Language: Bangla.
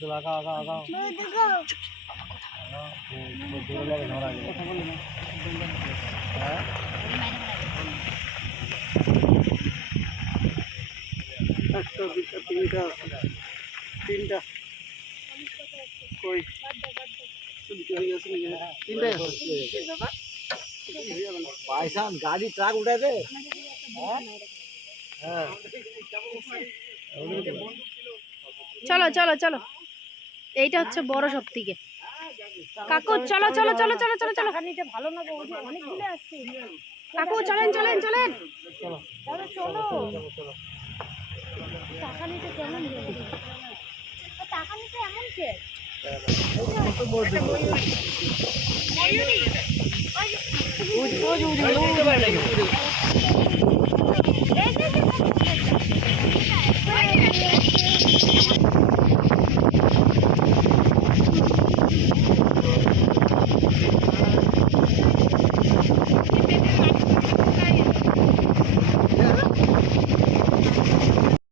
তো আগাও আগাও আগাও তিনটা কই পয়সা গাড়ি ট্রাক উঠে দে। চলো চলো চলো, এইটা হচ্ছে বড় সব থেকে। কাকু চলো চলো চলো চলো চলো চলো, ভালো না অনেকগুলো আসছে। কাকু চলেন চলেন চলেন, চলো টাকা নিতে কেমন, টাকা নিতে এমন কে ময়ূরী